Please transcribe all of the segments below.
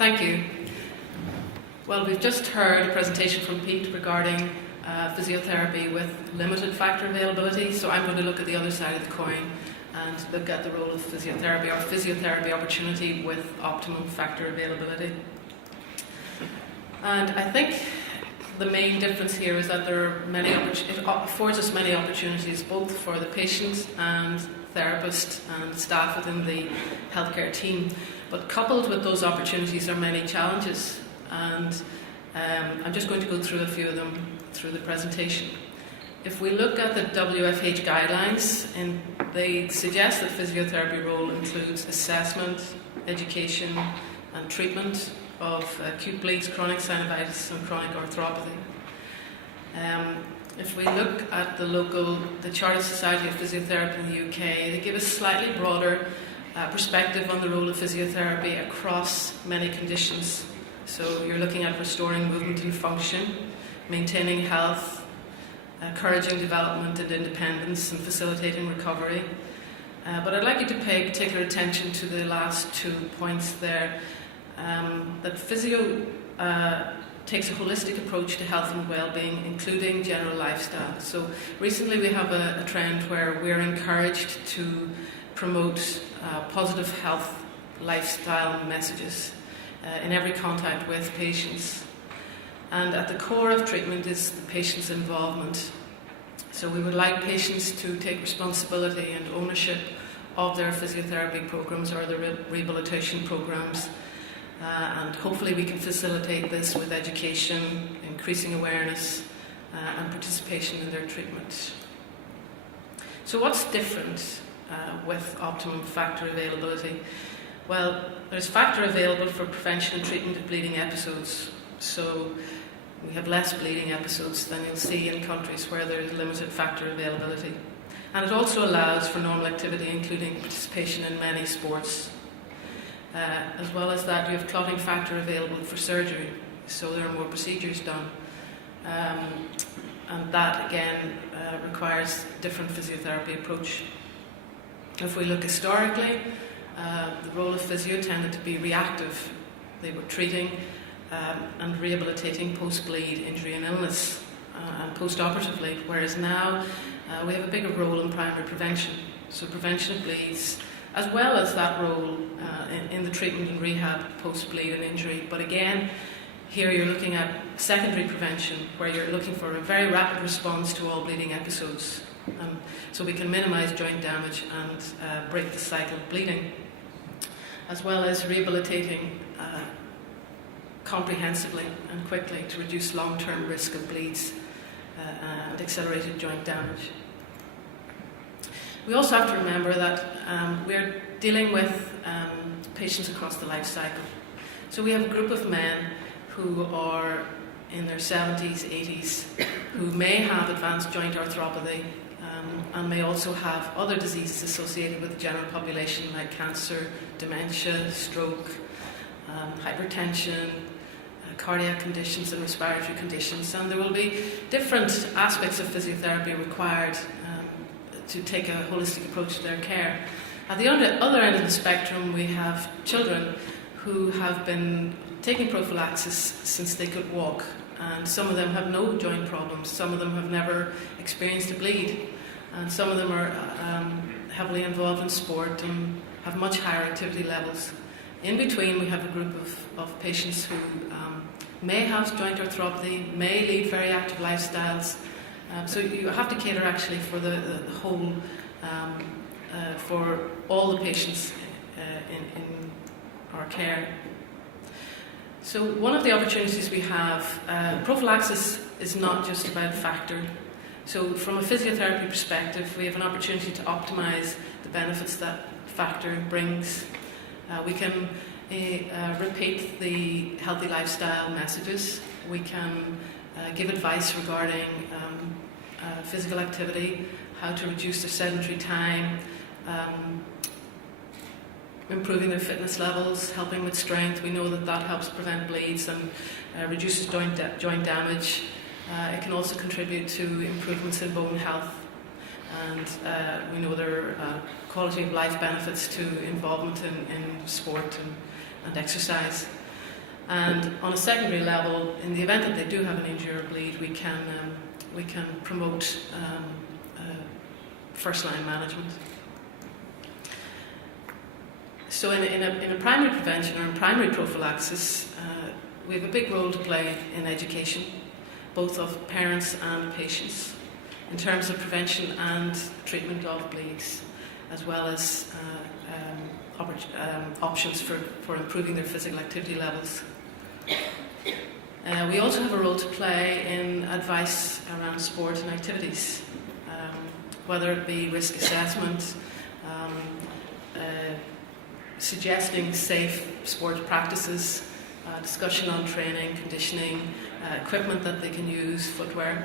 Thank you. Well, we've just heard a presentation from Pete regarding physiotherapy with limited factor availability, so I'm going to look at the other side of the coin and look at the role of physiotherapy or physiotherapy opportunity with optimum factor availability. And I think the main difference here is that there are it affords us many opportunities, both for the patient and therapist and staff within the healthcare team. But coupled with those opportunities are many challenges, and I'm just going to go through a few of them through the presentation. If we look at the WFH guidelines, they suggest that physiotherapy role includes assessment, education and treatment of acute bleeds, chronic synovitis and chronic arthropathy. If we look at the Chartered Society of Physiotherapy in the UK, they give a slightly broader perspective on the role of physiotherapy across many conditions. So you're looking at restoring movement and function, maintaining health, encouraging development and independence, and facilitating recovery. But I'd like you to pay particular attention to the last 2 points there. That physio takes a holistic approach to health and well-being, including general lifestyle. So recently we have a trend where we're encouraged to promote positive health lifestyle messages in every contact with patients. And at the core of treatment is the patient's involvement. So we would like patients to take responsibility and ownership of their physiotherapy programs or their rehabilitation programs. And hopefully we can facilitate this with education, increasing awareness and participation in their treatment. So what's different with optimum factor availability? Well, there's factor available for prevention and treatment of bleeding episodes. So we have less bleeding episodes than you'll see in countries where there is limited factor availability. And it also allows for normal activity, including participation in many sports. As well as that, you have clotting factor available for surgery, so there are more procedures done. And that, again, requires a different physiotherapy approach. If we look historically, the role of physio tended to be reactive. They were treating and rehabilitating post-bleed injury and illness and post-operatively, whereas now we have a bigger role in primary prevention. So prevention of bleeds, as well as that role in the treatment and rehab post-bleed and injury. But again, here you're looking at secondary prevention, where you're looking for a very rapid response to all bleeding episodes. So we can minimise joint damage and break the cycle of bleeding, as well as rehabilitating comprehensively and quickly to reduce long-term risk of bleeds and accelerated joint damage. We also have to remember that we're dealing with patients across the life cycle. So we have a group of men who are in their 70s, 80s, who may have advanced joint arthropathy and may also have other diseases associated with the general population like cancer, dementia, stroke, hypertension, cardiac conditions and respiratory conditions. And there will be different aspects of physiotherapy required to take a holistic approach to their care. At the other end of the spectrum, we have children who have been taking prophylaxis since they could walk, and some of them have no joint problems, some of them have never experienced a bleed, and some of them are heavily involved in sport and have much higher activity levels. In between, we have a group of patients who may have joint arthropathy, may lead very active lifestyles. So you have to cater actually for the whole, for all the patients in our care. So one of the opportunities we have, prophylaxis is not just about factor. So from a physiotherapy perspective, we have an opportunity to optimise the benefits that factor brings. We can repeat the healthy lifestyle messages. We can give advice regarding physical activity, how to reduce their sedentary time, improving their fitness levels, helping with strength. We know that helps prevent bleeds and reduces joint damage. It can also contribute to improvements in bone health, and we know there are quality of life benefits to involvement in sport and exercise. And on a secondary level, in the event that they do have an injury or bleed, we can promote first-line management. So in a primary prevention or in primary prophylaxis, we have a big role to play in education, both of parents and patients, in terms of prevention and treatment of bleeds, as well as options for improving their physical activity levels. We also have a role to play in advice around sport and activities, whether it be risk assessment, suggesting safe sport practices, discussion on training, conditioning, equipment that they can use, footwear.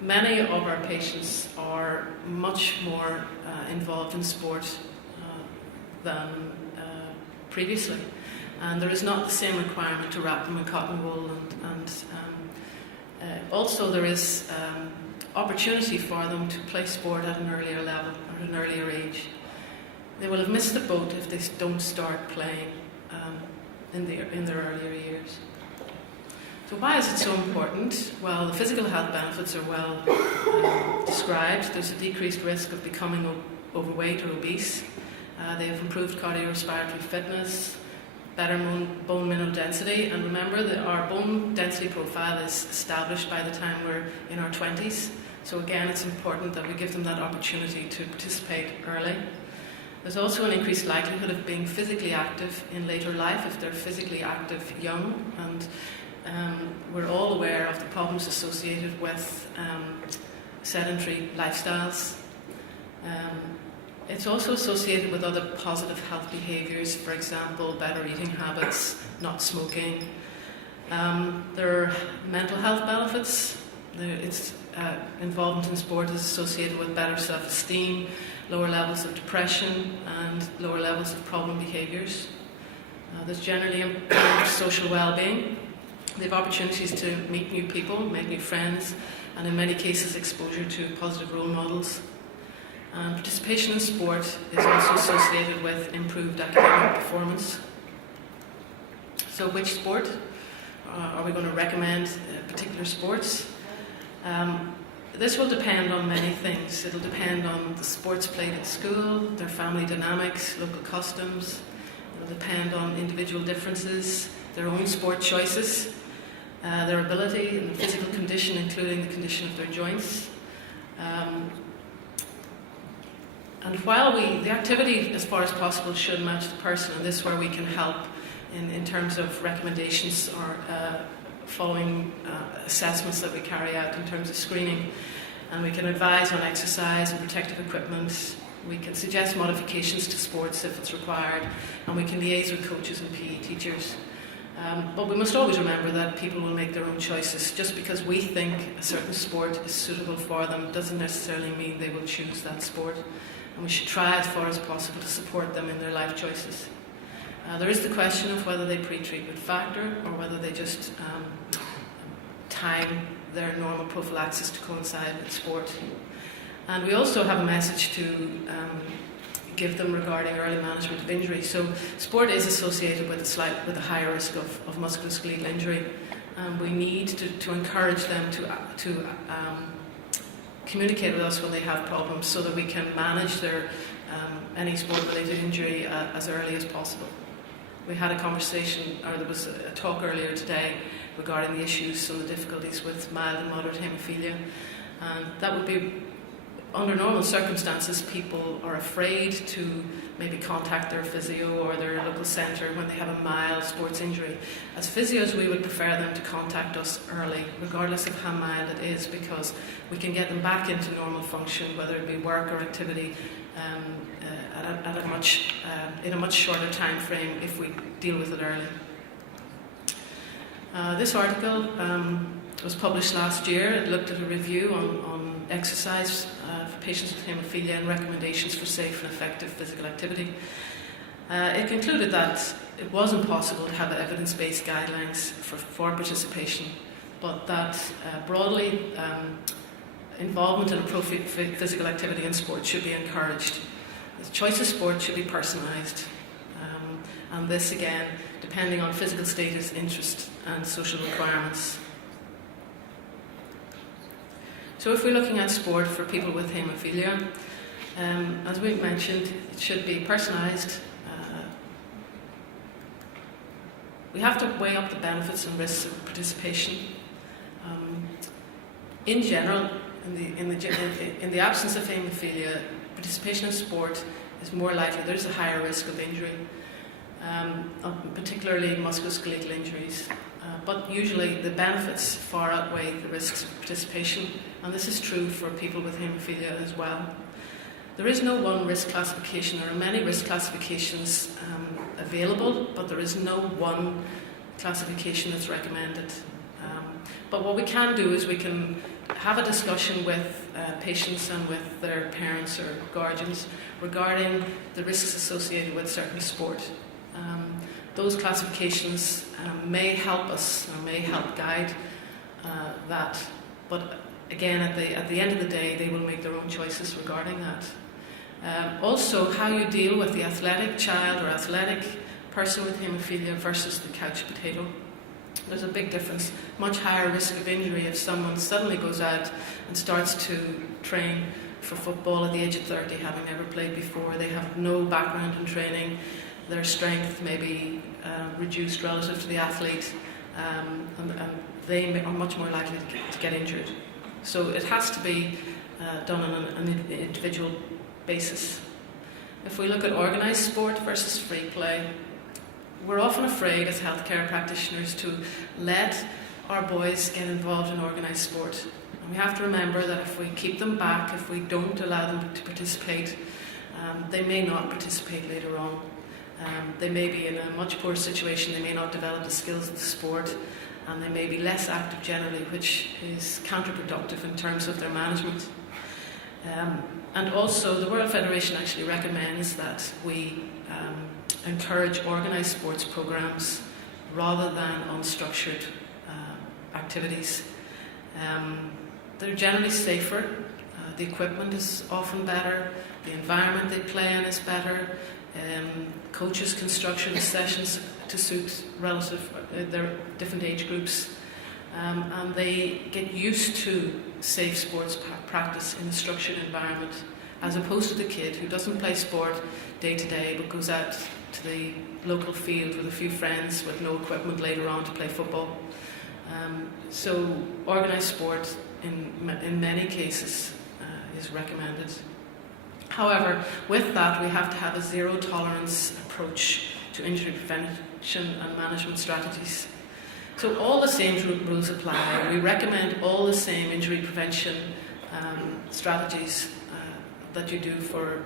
Many of our patients are much more involved in sport than previously, and there is not the same requirement to wrap them in cotton wool, and also there is opportunity for them to play sport at an earlier level or an earlier age. They will have missed the boat if they don't start playing in their earlier years. So why is it so important? Well, the physical health benefits are well described. There's a decreased risk of becoming overweight or obese. They have improved cardiorespiratory fitness, better bone mineral density, and remember that our bone density profile is established by the time we're in our 20s. So again, it's important that we give them that opportunity to participate early. There's also an increased likelihood of being physically active in later life if they're physically active young, and we're all aware of the problems associated with sedentary lifestyles. It's also associated with other positive health behaviours, for example, better eating habits, not smoking. There are mental health benefits. Involvement in sport is associated with better self-esteem, lower levels of depression, and lower levels of problem behaviours. There's generally improved social well-being. They have opportunities to meet new people, make new friends, and in many cases exposure to positive role models. And participation in sport is also associated with improved academic performance. So which sport? Are we going to recommend particular sports? This will depend on many things. It'll depend on the sports played at school, their family dynamics, local customs. It'll depend on individual differences, their own sport choices, their ability and physical condition, including the condition of their joints. And while the activity, as far as possible, should match the person, and this is where we can help in terms of recommendations or following assessments that we carry out in terms of screening. And we can advise on exercise and protective equipment. We can suggest modifications to sports if it's required, and we can liaise with coaches and PE teachers. But we must always remember that people will make their own choices. Just because we think a certain sport is suitable for them doesn't necessarily mean they will choose that sport. And we should try as far as possible to support them in their life choices. There is the question of whether they pre-treat with factor or whether they just time their normal prophylaxis to coincide with sport. And we also have a message to give them regarding early management of injury. So sport is associated with a higher risk of musculoskeletal injury. We need to encourage them to communicate with us when they have problems so that we can manage their any sport-related injury as early as possible. We had a conversation, or there was a talk earlier today regarding the issues and the difficulties with mild and moderate haemophilia. And that would be, under normal circumstances, people are afraid to maybe contact their physio or their local centre when they have a mild sports injury. As physios, we would prefer them to contact us early, regardless of how mild it is, because we can get them back into normal function, whether it be work or activity, in a much shorter time frame if we deal with it early. This article was published last year. It looked at a review on exercise for patients with haemophilia and recommendations for safe and effective physical activity. It concluded that it wasn't possible to have evidence-based guidelines for participation, but that broadly involvement in appropriate physical activity in sport should be encouraged. The choice of sport should be personalised, and this again depending on physical status, interest and social requirements. So if we're looking at sport for people with haemophilia, as we've mentioned, it should be personalised. We have to weigh up the benefits and risks of participation. In general, in the absence of haemophilia, participation in sport is more likely. There's a higher risk of injury, particularly musculoskeletal injuries. But usually the benefits far outweigh the risks of participation, and this is true for people with haemophilia as well. There is no one risk classification. There are many risk classifications available, but there is no one classification that's recommended. But what we can do is we can have a discussion with patients and with their parents or guardians regarding the risks associated with certain sport. Those classifications may help us or may help guide that, but again, at the end of the day, they will make their own choices regarding that. Also, how you deal with the athletic child or athletic person with haemophilia versus the couch potato. There's a big difference. Much higher risk of injury if someone suddenly goes out and starts to train for football at the age of 30, having never played before. They have no background in training. Their strength may be reduced relative to the athlete, and they are much more likely to get injured. So it has to be done on an individual basis. If we look at organised sport versus free play, we're often afraid as healthcare practitioners to let our boys get involved in organised sport. And we have to remember that if we keep them back, if we don't allow them to participate, they may not participate later on. They may be in a much poorer situation, they may not develop the skills of the sport, and they may be less active generally, which is counterproductive in terms of their management. And also, the World Federation actually recommends that we encourage organised sports programs rather than unstructured activities. They're generally safer, the equipment is often better, the environment they play in is better, coaches can structure the sessions to suit their different age groups, and they get used to safe sports practice in a structured environment, as opposed to the kid who doesn't play sport day to day but goes out to the local field with a few friends with no equipment later on to play football. So organised sport in many cases is recommended. However, with that we have to have a zero tolerance approach to injury prevention and management strategies. So all the same rules apply. We recommend all the same injury prevention strategies that you do for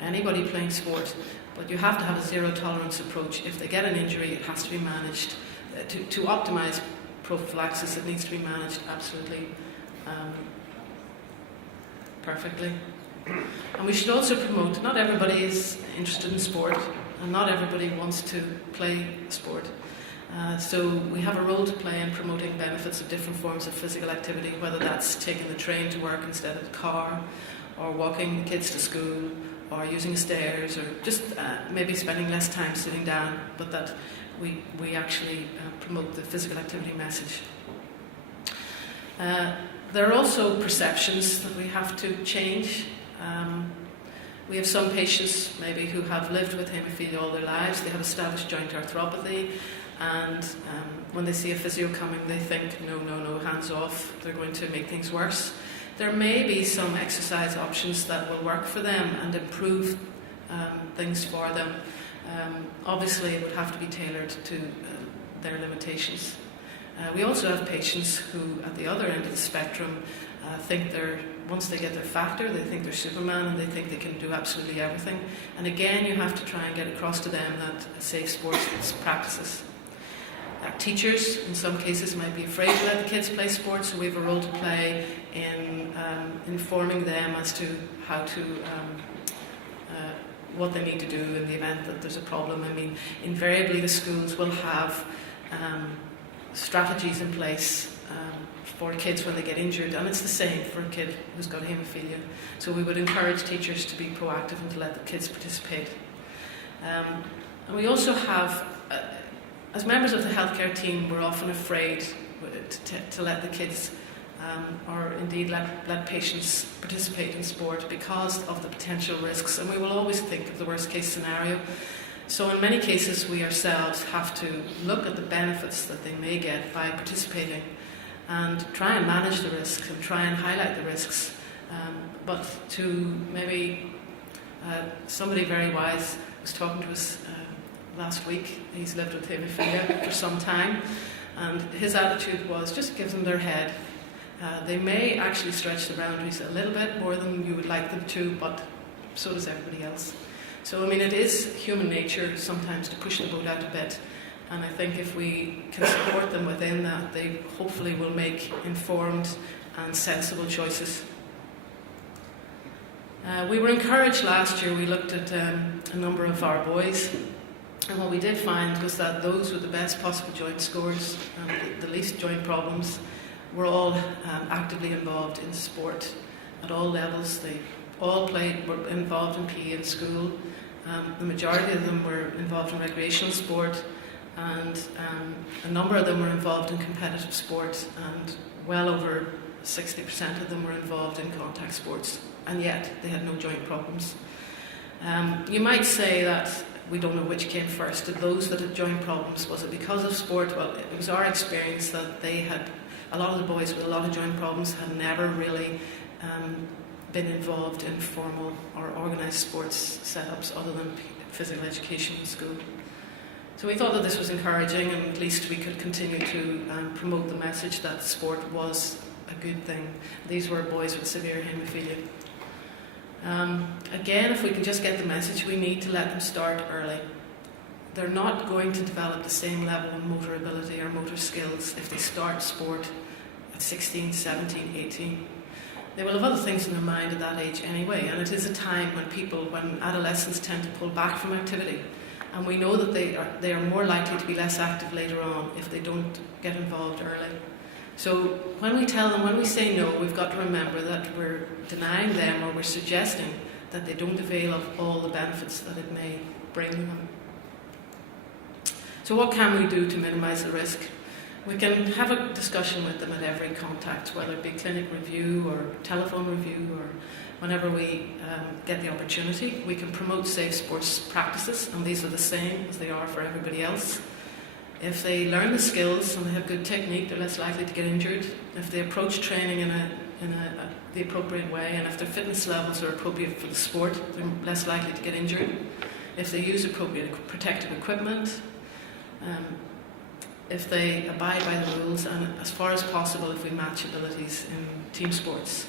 anybody playing sport, but you have to have a zero tolerance approach. If they get an injury, it has to be managed. To optimise prophylaxis, it needs to be managed absolutely perfectly. And we should also promote, not everybody is interested in sport and not everybody wants to play sport. So we have a role to play in promoting benefits of different forms of physical activity, whether that's taking the train to work instead of the car, or walking kids to school, or using stairs, or just maybe spending less time sitting down, but that we actually promote the physical activity message. There are also perceptions that we have to change. We have some patients maybe who have lived with haemophilia all their lives. They have established joint arthropathy, and when they see a physio coming, they think, no, hands off, they're going to make things worse. There may be some exercise options that will work for them and improve things for them. Obviously, it would have to be tailored to their limitations. We also have patients who, at the other end of the spectrum, think once they get their factor, they think they're Superman and they think they can do absolutely everything. And again, you have to try and get across to them that safe sports practices. Teachers, in some cases, might be afraid to let the kids play sports, so we have a role to play in informing them as to how to, what they need to do in the event that there's a problem. I mean, invariably the schools will have strategies in place for kids when they get injured, and it's the same for a kid who's got haemophilia. So we would encourage teachers to be proactive and to let the kids participate. And we also have As members of the healthcare team, we're often afraid to let the kids or indeed let patients participate in sport because of the potential risks, and we will always think of the worst case scenario. So in many cases we ourselves have to look at the benefits that they may get by participating and try and manage the risks and try and highlight the risks. But to maybe somebody very wise was talking to us last week. He's lived with haemophilia for some time, and his attitude was just give them their head. They may actually stretch the boundaries a little bit more than you would like them to, but so does everybody else. So, I mean, it is human nature sometimes to push the boat out a bit, and I think if we can support them within that, they hopefully will make informed and sensible choices. We were encouraged last year. We looked at a number of our boys, and what we did find was that those with the best possible joint scores and the least joint problems were all actively involved in sport at all levels. They all were involved in PE in school. The majority of them were involved in recreational sport, and a number of them were involved in competitive sport, and well over 60% of them were involved in contact sports, and yet they had no joint problems. You might say that we don't know which came first. Did those that had joint problems, was it because of sport? Well, it was our experience that a lot of the boys with a lot of joint problems had never really been involved in formal or organised sports setups other than physical education in school. So we thought that this was encouraging, and at least we could continue to promote the message that sport was a good thing. These were boys with severe haemophilia. Again, if we can just get the message, we need to let them start early. They're not going to develop the same level of motor ability or motor skills if they start sport at 16, 17, 18. They will have other things in their mind at that age anyway, and it is a time when adolescents tend to pull back from activity, and we know that they are more likely to be less active later on if they don't get involved early. So when we tell them, when we say no, we've got to remember that we're denying them, or we're suggesting that they don't avail of all the benefits that it may bring them. So what can we do to minimise the risk? We can have a discussion with them at every contact, whether it be clinic review or telephone review, or whenever we get the opportunity. We can promote safe sports practices, and these are the same as they are for everybody else. If they learn the skills and they have good technique, they're less likely to get injured. If they approach training in the appropriate way, and if their fitness levels are appropriate for the sport, they're less likely to get injured. If they use appropriate protective equipment, if they abide by the rules, and as far as possible if we match abilities in team sports.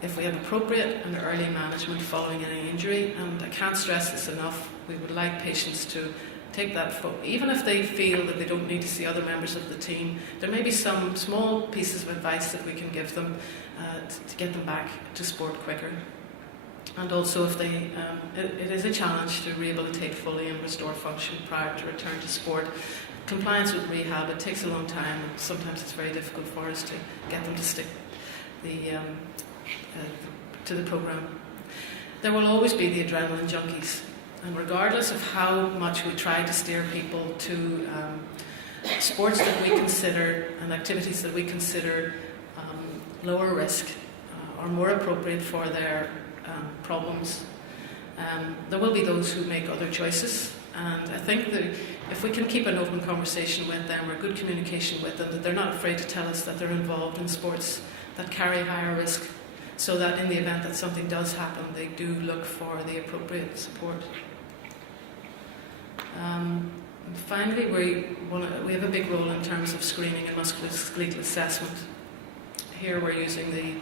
If we have appropriate and early management following any injury, and I can't stress this enough, we would like patients to take that even if they feel that they don't need to see other members of the team, there may be some small pieces of advice that we can give them to get them back to sport quicker. And also if it is a challenge to rehabilitate fully and restore function prior to return to sport. Compliance with rehab, it takes a long time, and sometimes it's very difficult for us to get them to stick to the programme. There will always be the adrenaline junkies, and regardless of how much we try to steer people to sports that we consider and activities that we consider lower risk or more appropriate for their problems, there will be those who make other choices. And I think that if we can keep an open conversation with them, or good communication with them, that they're not afraid to tell us that they're involved in sports that carry higher risk, so that in the event that something does happen, they do look for the appropriate support. And finally, we have a big role in terms of screening and musculoskeletal assessment. Here we're using the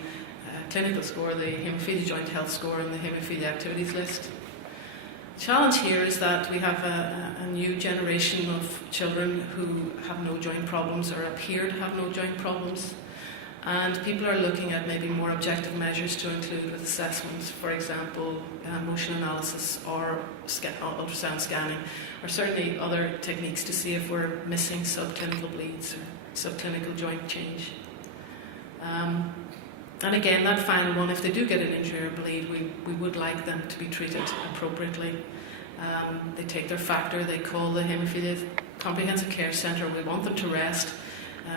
clinical score, the haemophilia joint health score, and the haemophilia activities list. The challenge here is that we have a new generation of children who have no joint problems, or appear to have no joint problems, and people are looking at maybe more objective measures to include with assessments, for example, motion analysis or ultrasound scanning, or certainly other techniques to see if we're missing subclinical bleeds or subclinical joint change. And again, that final one, if they do get an injury or bleed, we would like them to be treated appropriately. They take their factor, they call the haemophilia comprehensive care centre. We want them to rest.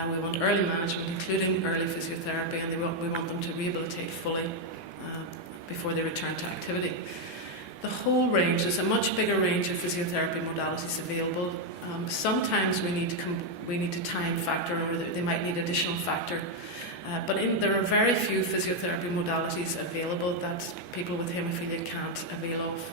We want early management, including early physiotherapy, and we want them to rehabilitate fully before they return to activity. The whole range, there's a much bigger range of physiotherapy modalities available. Sometimes we need to time factor, or they might need additional factor. But there are very few physiotherapy modalities available that people with haemophilia can't avail of.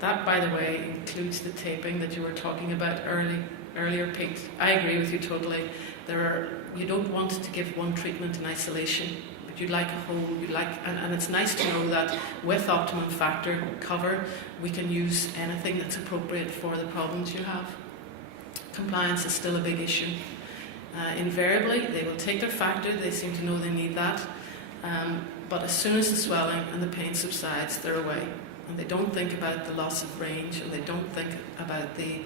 That, by the way, includes the taping that you were talking about earlier, Pete. I agree with you totally. You don't want to give one treatment in isolation, but you'd like a whole. And it's nice to know that with Optimum Factor cover, we can use anything that's appropriate for the problems you have. Compliance is still a big issue. Invariably, they will take their factor. They seem to know they need that. But as soon as the swelling and the pain subsides, they're away. And they don't think about the loss of range, and they don't think about the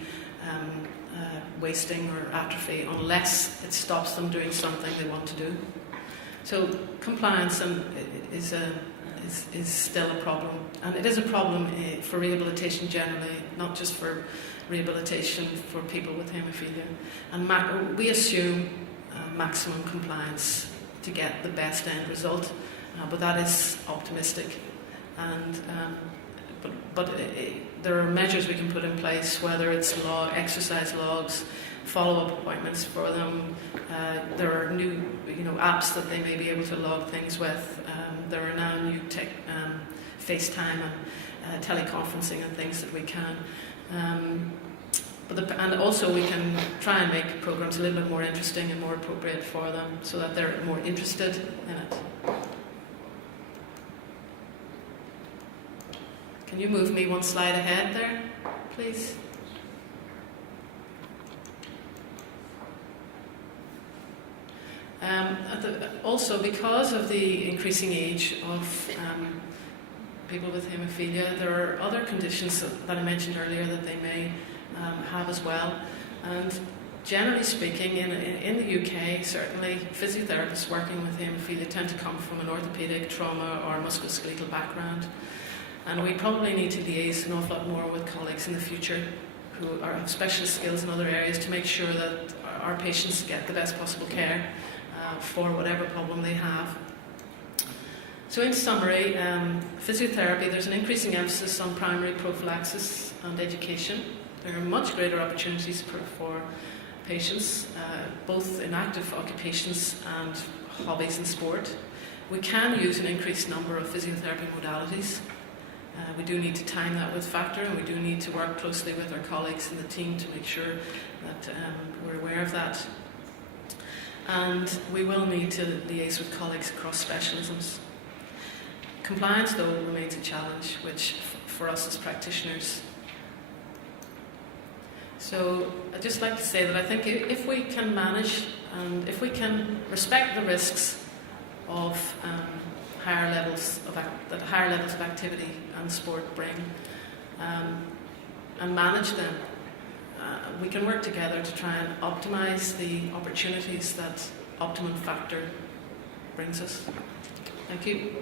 wasting or atrophy unless it stops them doing something they want to do. So compliance is still a problem. And it is a problem for rehabilitation generally, not just for rehabilitation for people with haemophilia. And we assume maximum compliance to get the best end result, but that is optimistic. And but there are measures we can put in place, whether it's exercise logs, follow-up appointments for them. There are new apps that they may be able to log things with. There are now new tech, FaceTime and teleconferencing and things that we can. And also we can try and make programs a little bit more interesting and more appropriate for them so that they're more interested in it. Can you move me one slide ahead there, please? Also, because of the increasing age of people with haemophilia, there are other conditions that I mentioned earlier that they may have as well. And generally speaking, in the UK, certainly physiotherapists working with haemophilia tend to come from an orthopaedic, trauma or musculoskeletal background. And we probably need to liaise an awful lot more with colleagues in the future who have specialist skills in other areas to make sure that our patients get the best possible care for whatever problem they have. So in summary, physiotherapy, there's an increasing emphasis on primary prophylaxis and education. There are much greater opportunities for patients, both in active occupations and hobbies and sport. We can use an increased number of physiotherapy modalities. We do need to time that with factor, and we do need to work closely with our colleagues in the team to make sure that we're aware of that. And we will need to liaise with colleagues across specialisms. Compliance, though, remains a challenge, which for us as practitioners. So I'd just like to say that I think if we can manage and if we can respect the risks of higher levels of activity and sport bring, and manage them, we can work together to try and optimise the opportunities that Optimum Factor brings us. Thank you.